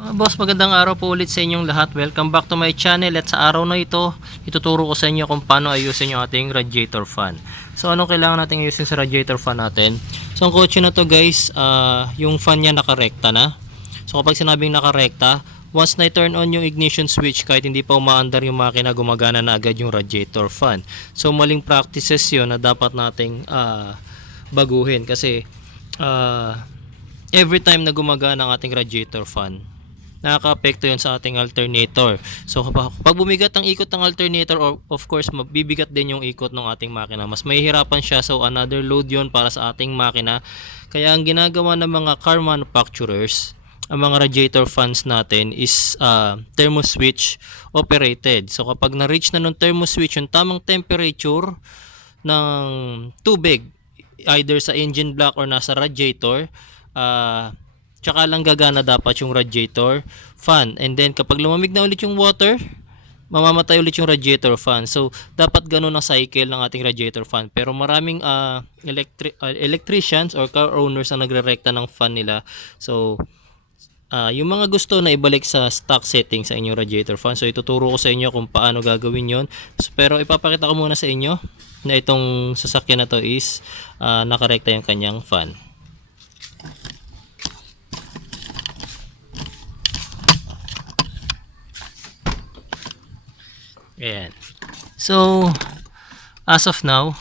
Mga boss, magandang araw po ulit sa inyong lahat. Welcome back to my channel. At sa araw na ito, ituturo ko sa inyo kung paano ayusin yung ating radiator fan. So anong kailangan natin ayusin sa radiator fan natin? So ang kotse na to guys, yung fan niya nakarekta na. So kapag sinabing nakarekta, once na i-turn on yung ignition switch, kahit hindi pa umaandar yung makina, gumagana na agad yung radiator fan. So maling practices yun na dapat nating baguhin. Kasi every time na gumagana ang ating radiator fan, nakaka-apekto yun sa ating alternator. So kapag bumigat ang ikot ng alternator, of course mabibigat din yung ikot ng ating makina. Mas mahihirapan siya, so another load yun para sa ating makina. Kaya ang ginagawa ng mga car manufacturers, ang mga radiator fans natin is thermo switch operated. So kapag na-reach na ng thermo switch yung tamang temperature ng tubig, either sa engine block or nasa radiator, tsaka lang gagana dapat yung radiator fan. And then kapag lumamig na ulit yung water, mamamatay ulit yung radiator fan. So dapat ganun ang cycle ng ating radiator fan. Pero maraming electricians or car owners ang nagrerekta ng fan nila. So yung mga gusto na ibalik sa stock settings sa inyong radiator fan, so ituturo ko sa inyo kung paano gagawin yon. Pero ipapakita ko muna sa inyo na itong sasakyan na to is nakarekta yung kanyang fan. Ayan. So, as of now,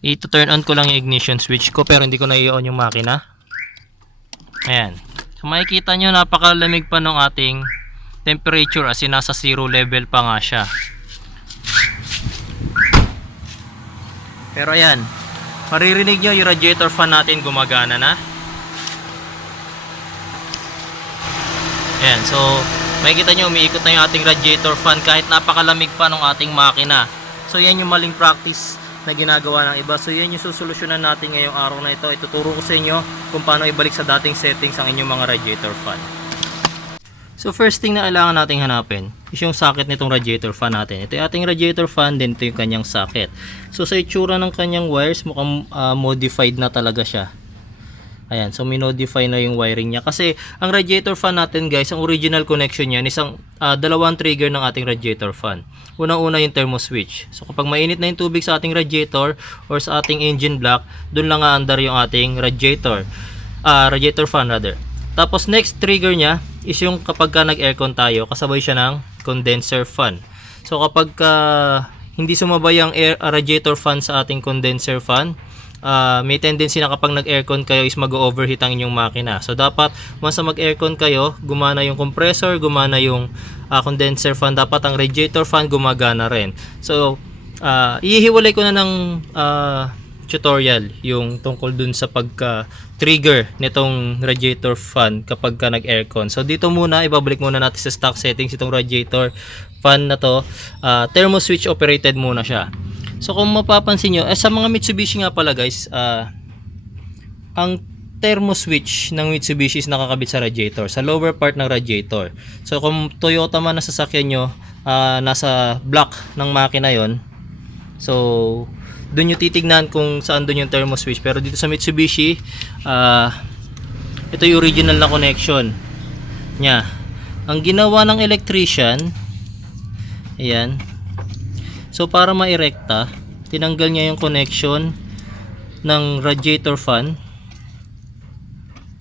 ito-turn on ko lang yung ignition switch ko pero hindi ko na i-on yung makina. Ayan. So, makikita nyo napakalamig pa ng ating temperature as in nasa 0 level pa nga siya. Pero ayan, maririnig nyo yung radiator fan natin gumagana na. Ayan, so makikita nyo umiikot na yung ating radiator fan kahit napakalamig pa ng ating makina. So yan yung maling practice na ginagawa ng iba. So yan yung susolusyonan natin ngayong araw na ito. Ituturo ko sa inyo kung paano ibalik sa dating settings ang inyong mga radiator fan. So first thing na kailangan nating hanapin is yung socket nitong radiator fan natin. Ito yung ating radiator fan, then ito yung kanyang socket. So sa itsura ng kanyang wires, mukhang modified na talaga siya. Ayan, so minodify na yung wiring niya. Kasi ang radiator fan natin guys, ang original connection niya is dalawang trigger ng ating radiator fan. Unang-una yung thermo switch. So kapag mainit na yung tubig sa ating radiator or sa ating engine block, dun lang aandar yung ating radiator fan rather. Tapos next trigger niya is yung kapag nag-aircon tayo, kasabay siya ng condenser fan. So kapag hindi sumabay ang radiator fan sa ating condenser fan, may tendency na kapag nag-aircon kayo is mag-overheat ang inyong makina. So dapat once na mag-aircon kayo, gumana yung compressor, gumana yung condenser fan, dapat ang radiator fan gumagana rin. So ihiwalay ko na ng tutorial yung tungkol dun sa pagka-trigger nitong radiator fan kapag ka nag-aircon. So dito muna, ibabalik muna natin sa stock settings itong radiator fan na to. Thermo switch operated muna siya. So kung mapapansin nyo, sa mga Mitsubishi nga pala guys, ang thermo switch ng Mitsubishi is nakakabit sa radiator, sa lower part ng radiator. So kung Toyota man na sasakyan nyo, nasa block ng makina yon, so doon nyo titignan kung saan doon yung thermo switch. Pero dito sa Mitsubishi, ito yung original na connection nya. Ang ginawa ng electrician, ayan, so para mairekta, tinanggal niya yung connection ng radiator fan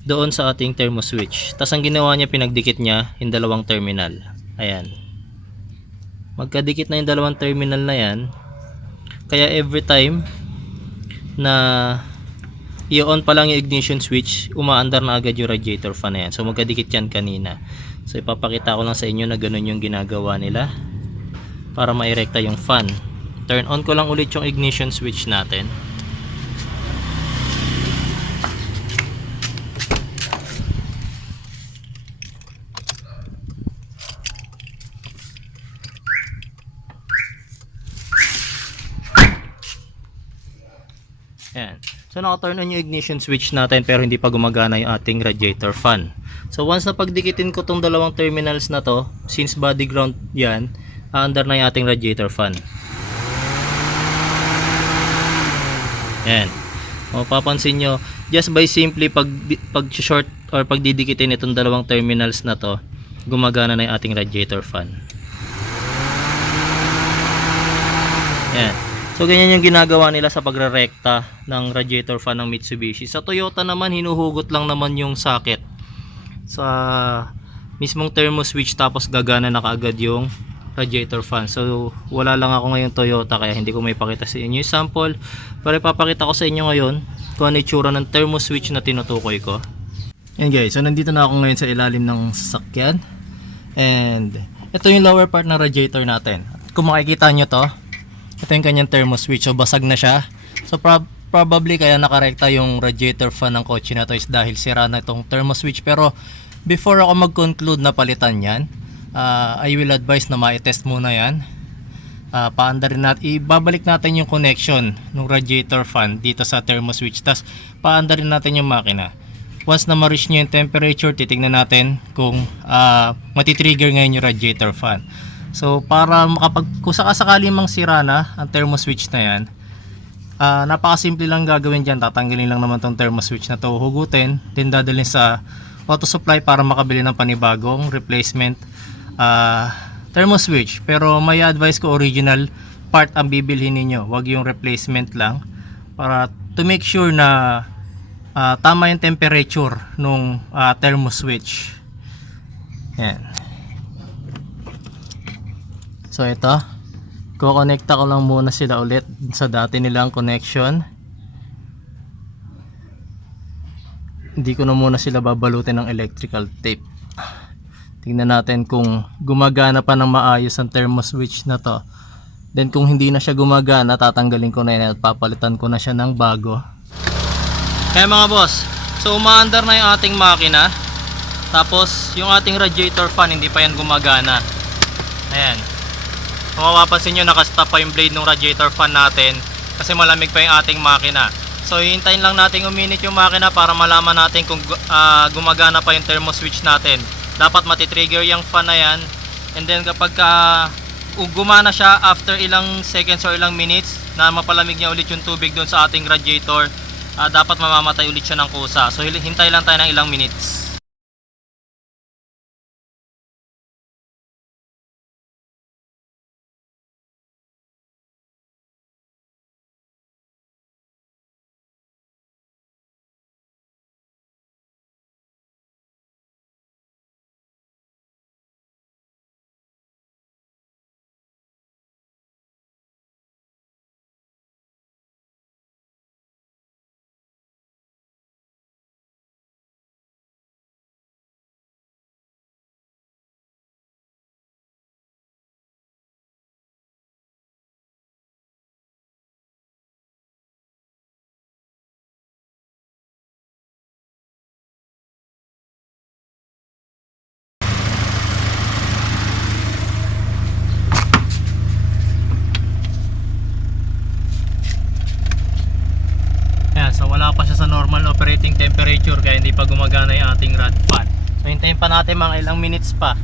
doon sa ating thermo switch. Tapos ang ginawa niya, pinagdikit niya yung dalawang terminal. Ayan. Magkadikit na yung dalawang terminal na yan. Kaya every time na i-on pa lang yung ignition switch, umaandar na agad yung radiator fan na yan. So magkadikit yan kanina. So ipapakita ko lang sa inyo na ganun yung ginagawa nila para mairekta yung fan. Turn on ko lang ulit yung ignition switch natin. Ayan. So naka-turn on yung ignition switch natin pero hindi pa gumagana yung ating radiator fan. So once na pagdikitin ko tong dalawang terminals na to, since body ground yan, under na yung ating radiator fan. Ayan. Mapapansin nyo, just by simply pag short or pagdidikitin itong dalawang terminals na to, gumagana na yung ating radiator fan. Yan. So ganyan yung ginagawa nila sa pagrerekta ng radiator fan ng Mitsubishi. Sa Toyota naman, hinuhugot lang naman yung socket sa mismong thermo switch, tapos gagana na kaagad yung radiator fan. So wala lang ako ngayon Toyota, kaya hindi ko may pakita sa inyo yung sample. Pero ipapakita ko sa inyo ngayon kung ano itsura ng thermo switch na tinutukoy ko. Yan guys, so nandito na ako ngayon sa ilalim ng sasakyan. And ito yung lower part ng radiator natin. Kung makikita nyo to, ito yung kanyang thermo switch. So basag na siya. So probably kaya nakarekta yung radiator fan ng kotse na to is dahil sira na itong thermo switch. Pero before ako mag-conclude na palitan yan, I will advise na ma-test muna yan. Paandarin natin, ibabalik natin yung connection ng radiator fan dito sa thermo switch. Tapos paandarin natin yung makina. Once na ma-reach nyo yung temperature, titignan natin kung matitrigger ngayon yung radiator fan. So para kung sakasakali mang sira na ang thermo switch na yan, napakasimple lang gagawin dyan. Tatanggalin lang naman tong thermo switch na to, hugutin, then dadalhin sa auto supply para makabili ng panibagong replacement thermo switch. Pero may advice ko, original part ang bibilhin ninyo, wag yung replacement lang, para to make sure na tama yung temperature nung thermo switch. Yan. So ito, kukonekta ko lang muna sila ulit sa dati nilang connection. Hindi ko na muna sila babalutin ng electrical tape. Tingnan natin kung gumagana pa ng maayos ang thermo switch na to. Then kung hindi na siya gumagana, tatanggalin ko na yan at papalitan ko na siya ng bago. Kaya mga boss, so umaandar na yung ating makina. Tapos yung ating radiator fan hindi pa yan gumagana. Ayan. Kung mapapansin nyo, nakastop pa yung blade ng radiator fan natin kasi malamig pa yung ating makina. So hihintayin lang natin uminit yung makina para malaman natin kung gumagana pa yung thermo switch natin. Dapat matitrigger yung fan na yan. And then kapag gumana siya after ilang seconds or ilang minutes na mapalamig niya ulit yung tubig doon sa ating radiator, dapat mamamatay ulit siya ng kusa. So hintay lang tayo ng ilang minutes. So wala pa siya sa normal operating temperature, kaya hindi pa gumagana yung ating rad fan. So hintayin pa natin mga ilang minutes pa.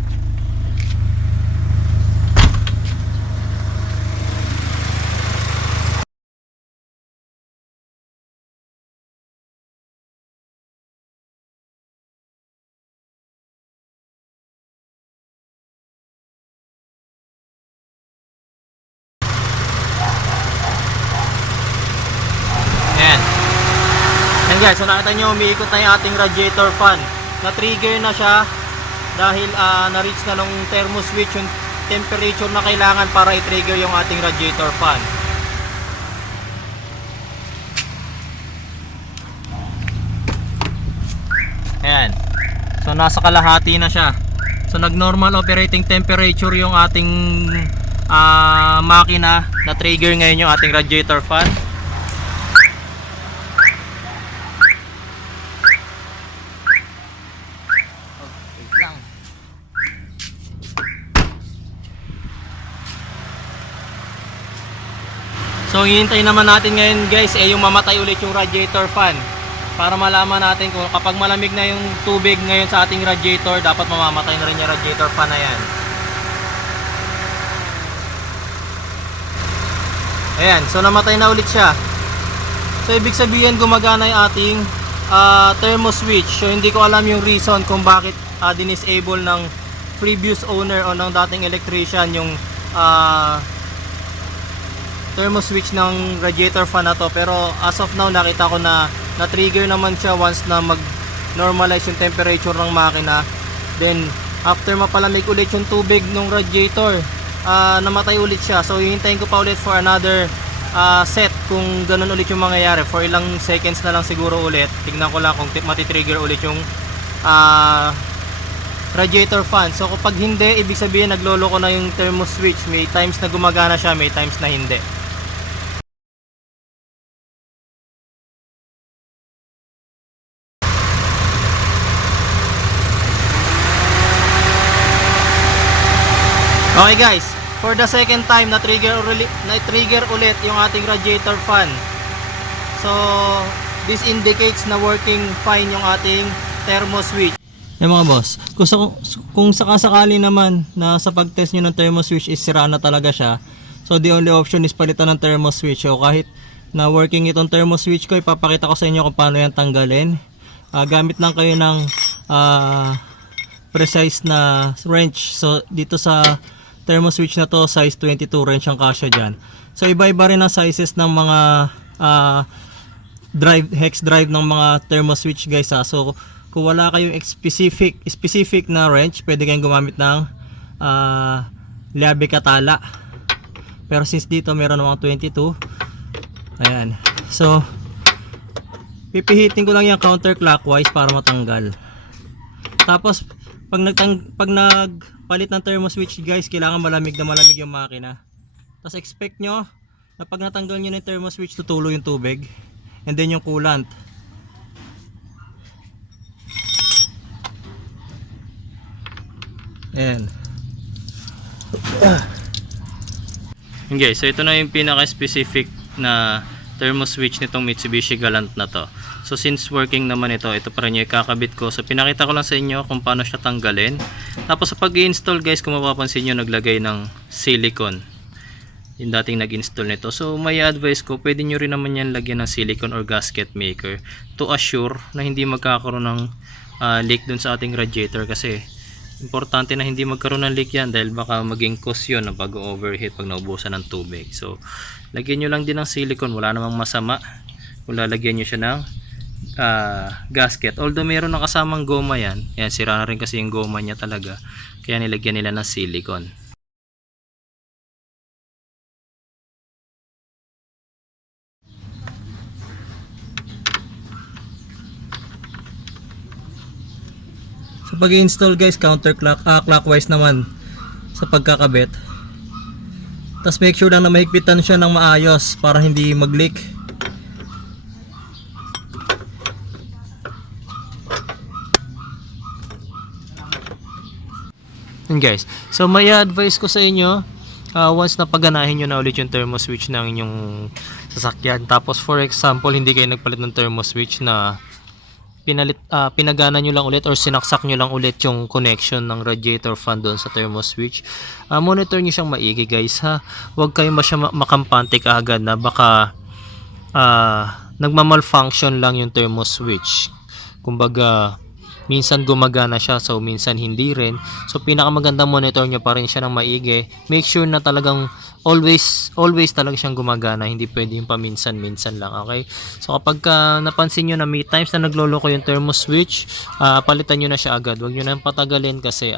Ayan guys, so nakita nyo umiikot na yung ating radiator fan. Na-trigger na siya dahil na-reach na nung thermo switch yung temperature na kailangan para i-trigger yung ating radiator fan. Ayan. So nasa kalahati na siya. So nag-normal operating temperature yung ating makina. Na-trigger ngayon yung ating radiator fan. So hihintayin naman natin ngayon guys yung mamatay ulit yung radiator fan para malaman natin kung kapag malamig na yung tubig ngayon sa ating radiator, dapat mamamatay na rin yung radiator fan na yan. Ayan, so namatay na ulit siya. So ibig sabihin gumagana yung ating thermo switch. So hindi ko alam yung reason kung bakit dinisable ng previous owner o ng dating electrician yung thermo switch ng radiator fan na to, pero as of now nakita ko na na-trigger naman siya once na mag-normalize yung temperature ng makina. Then after mapalamig ulit yung tubig ng radiator, namatay ulit siya. So hihintayin ko pa ulit for another set kung ganun ulit yung mangyayari. For ilang seconds na lang siguro ulit. Tignan ko lang kung matitrigger ulit yung radiator fan. So kapag hindi, ibig sabihin naglolo ko na yung thermo switch. May times na gumagana siya, may times na hindi. Okay guys, for the second time na-trigger ulit yung ating radiator fan. So this indicates na working fine yung ating thermo switch. Mga boss, kung sakasakali naman na sa pag-test nyo ng thermo switch is sira na talaga siya, so the only option is palitan ng thermo switch. So kahit na working itong thermo switch ko, ipapakita ko sa inyo kung paano yan tanggalin. Gamit lang kayo ng precise na wrench. So dito sa thermo switch na to, size 22 wrench ang kasya dyan. So iba-iba rin ang sizes ng mga hex drive ng mga thermo switch guys ha. So kung wala kayong specific na wrench, pwede kayong gumamit ng Liabe Katala. Pero since dito meron ng mga 22, ayan. So pipihitin ko lang yung counterclockwise para matanggal. Tapos pag nagpalit ng thermo switch guys, kailangan malamig na malamig yung makina. Tapos expect nyo na pag natanggal nyo na yung thermo switch, tutulo yung tubig and then yung coolant. Ayan. Guys, so ito na yung pinaka-specific na thermo switch nitong Mitsubishi Galant na to. So since working naman ito pa rin yung kakabit ko. So pinakita ko lang sa inyo kung paano siya tanggalin. Tapos sa pag-i-install guys, kung mapapansin nyo, naglagay ng silicone yung dating nag-install nito. So may advice ko, pwede nyo rin naman yan lagyan ng silicone or gasket maker to assure na hindi magkakaroon ng leak dun sa ating radiator. Kasi importante na hindi magkaroon ng leak yan dahil baka maging cause yun na pag-overheat pag naubusan ng tubig. So lagyan nyo lang din ng silicone, wala namang masama kung lalagyan nyo siya ng gasket. Although meron na kasamang goma yan, sira na rin kasi yung goma niya talaga, kaya nilagyan nila ng silicone. So pag i-install guys, clockwise naman sa pagkakabit. Tapos make sure lang na mahigpitan siya ng maayos para hindi mag-leak. Guys, so may advice ko sa inyo, once na paganahin nyo na ulit yung thermo switch ng inyong sasakyan, tapos for example hindi kayo nagpalit ng thermo switch na pinagana nyo lang ulit or sinaksak nyo lang ulit yung connection ng radiator fan doon sa thermo switch, monitor nyo siyang maigi guys ha. Huwag kayo makampante kaagad na baka nagmamalfunction lang yung thermo switch. Kumbaga minsan gumagana siya, so minsan hindi rin. So pinakamagandang monitor nyo pa rin siya ng maigi. Make sure na talagang always talaga siyang gumagana, hindi pwede yung paminsan-minsan lang, okay? So kapag napansin nyo na may times na nagloloko yung thermo switch, palitan nyo na siya agad. Huwag nyo na patagalin kasi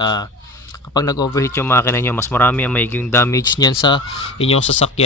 kapag nag-overheat yung makina nyo, mas marami ang magiging damage niyan sa inyong sasakyan.